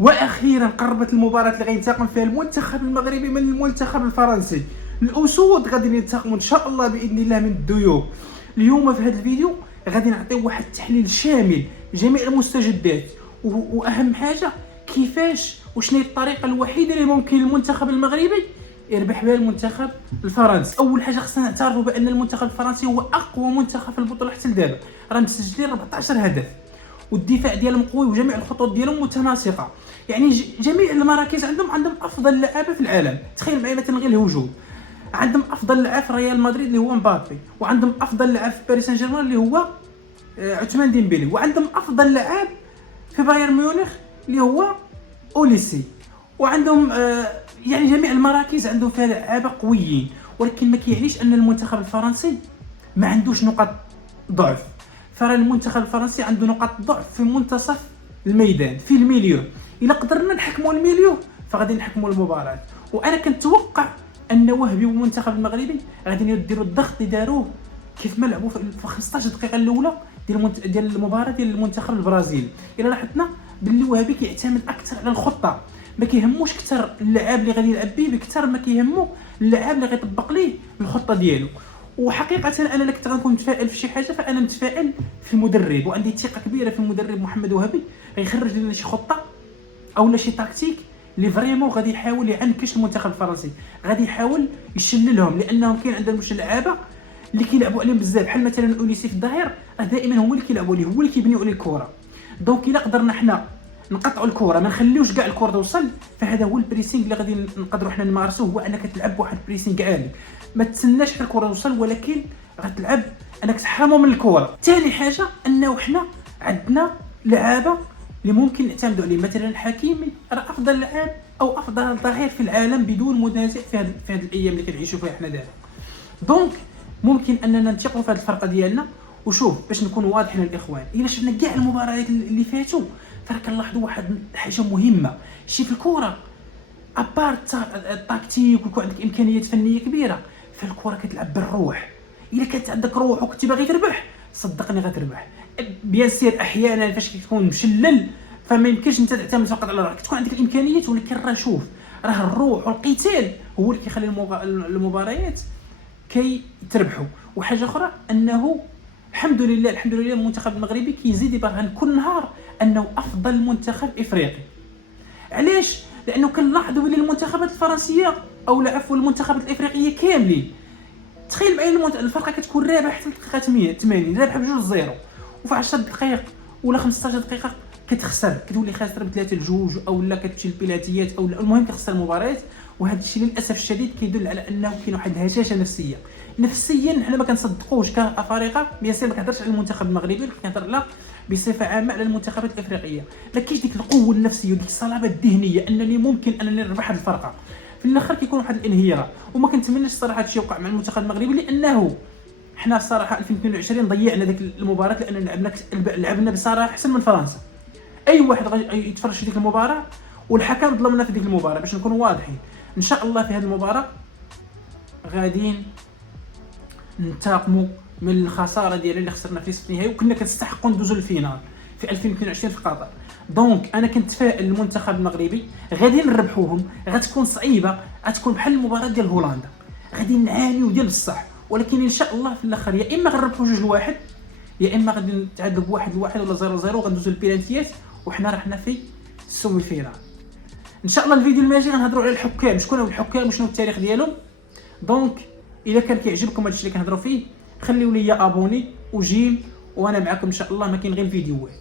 واخيرا قربت المباراه اللي غينتقم فيها المنتخب المغربي من المنتخب الفرنسي. الاسود غادي ينتقموا ان شاء الله باذن الله من الديوب. اليوم في هذا الفيديو غادي نعطيو واحد التحليل شامل جميع المستجدات، واهم حاجه كيفاش وشنو هي الطريقه الوحيده اللي ممكن المنتخب المغربي يربح بها المنتخب الفرنسي. اول حاجه خصنا نعترفوا بان المنتخب الفرنسي هو اقوى منتخب في البطوله حتى لدابا، راه مسجلين 14 هدف والدفاع ديالهم قوي وجميع الخطوط ديالهم متناسقه. يعني جميع المراكز عندهم افضل لاعب في العالم. تخيل معايا مثلا غير الهجوم، عندهم افضل لاعب في ريال مدريد اللي هو مبابي، وعندهم افضل لاعب في باريس سان جيرمان اللي هو عثمان ديمبيلي، وعندهم افضل لاعب في بايرن ميونخ اللي هو اوليسي، وعندهم يعني جميع المراكز عندهم فيها لعابه قويين. ولكن ما كيعنيش ان المنتخب الفرنسي ما عندوش نقاط ضعف. فرا المنتخب الفرنسي عنده نقاط ضعف في منتصف الميدان، في الميليو. الا قدرنا نحكموا الميليو فغادي نحكموا المباراه. وانا كنتوقع ان وهبي والمنتخب المغربي غادي يديروا الضغط اللي داروه كيف ما لعبوا في 15 دقيقه الاولى ديال المباراه ديال المنتخب البرازيلي. الا لاحظنا باللي وهبي كيعتمد اكثر على الخطه، ما كيهموش كثر اللاعب اللي غادي يلعب به بكثر ما كيهمو اللاعب اللي غيطبق ليه الخطه ديالو. وحقيقه انا اللي كنت غنكون متفائل في شي حاجه فانا متفائل في المدرب، وعندي ثقه كبيره في المدرب محمد وهبي غيخرج لنا شي خطه او شي تكتيك اللي فريمون غادي يحاول يعنكش المنتخب الفرنسي، غادي يحاول يشللهم، لانهم كاين عندهم شي لعابه اللي كيلعبوا عليهم بزاف، بحال مثلا اوليسي في الظهير راه دائما هو اللي كيلعبوا عليه، هو اللي كيبنيو عليه الكره. دونك الا قدرنا حنا نقطعوا الكره ما نخليوش كاع الكره توصل، فهذا هو البريسينغ اللي غادي نقدروا حنا نمارسوه، هو انك تلعب واحد البريسينغ عالي، ما تسناش حتى الكره توصل ولكن غتلعب انك تحرموا من الكره. ثاني حاجه انه حنا عندنا لعابه اللي ممكن نعتمدوا عليه، مثلا حكيمي راه افضل لاعب او افضل ظهير في العالم بدون منازع في هذه الايام اللي كنعيشوا فيها حنا دابا. دونك ممكن اننا نثقوا في هذه الفرقه ديالنا. وشوف باش نكونوا واضحين الاخوان، الا شفنا كاع المباريات اللي فاتوا فراه كنلاحظوا واحد الحاجه مهمه، شي في الكره ابار التكتيك ويكون عندك امكانيات فنيه كبيره، فالكره كتلعب بالروح. الا كانت عندك روح وكنتي باغي تربح صدقني غتربح. بيان سير احيانا فاش كتكون مشلل فما يمكنش انت تعتمد فقط على روحك، تكون عندك الامكانيات، ولكن راه شوف راه الروح والقتال هو اللي كيخلي المباريات كي تربحوا. وحاجه اخرى انه الحمد لله المنتخب المغربي كيزيد يبرهن كل نهار انه افضل منتخب افريقي. علاش؟ لانه كنلاحظوا بلي المنتخبات الفرنسيه او عفوا المنتخبات الافريقيه كاملين، تخيل معايا الفرقه كتكون رابحه حتى الدقيقه 80 رابحه ب2-0، وفي 10 دقائق ولا 15 دقيقه كتخسر، كتولي خاسر ب3-2 او لا كتمشي للبيلاتيات او المهم كتخسر المباريات. وهذا الشيء للاسف الشديد كيدل على انه كاين واحد الهشاشه نفسيه. نفسيا حنا ما كنصدقوش كافارقه، بيان سير ما كنهضرش على المنتخب المغربي ولكن كنهضر لا بصفه عامه على المنتخبات الافريقيه. ما كاينش ديك القوه النفسيه وديك الصلابه الذهنيه انني ممكن انني نربح هذه الفرقه. في الاخر كيكون واحد الانهيار، وما كنتمناش الصراحه هادشي يوقع مع المنتخب المغربي، لانه حنا الصراحه 2022 ضيعنا ديك المباراه لان لعبنا بصراحه احسن من فرنسا. اي واحد غادي يتفرج في ديك المباراه والحكم ظلمنا في ديك المباراه باش نكونوا واضحين. ان شاء الله في هذه المباراه غاديين ننتقموا من الخساره ديالنا اللي خسرنا في نصف النهائي وكنا كنستحقوا ندوزوا للفينال في 2022 في قطر. دونك انا كنتفائل المنتخب المغربي غادي نربحوهم، غتكون صعيبه، غتكون بحال المباراه ديال هولندا، غادي نعانيو ديال بصح، ولكن ان شاء الله في الاخر يا اما غنربحوا 2-1 يا اما غادي نتعادلوا ب1-1 ولا 0-0 وغندوزوا للبينالتيات وحنا رحنا في السومي فينال. ان شاء الله الفيديو الماجي غنهضروا على الحكام، شكون هو الحكام وشنو التاريخ ديالهم. دونك الا كان كيعجبكم هادشي اللي كنهضروا فيه خليوا لي ابوني وجيم، وانا معكم ان شاء الله، ما كاين غير الفيديوهات.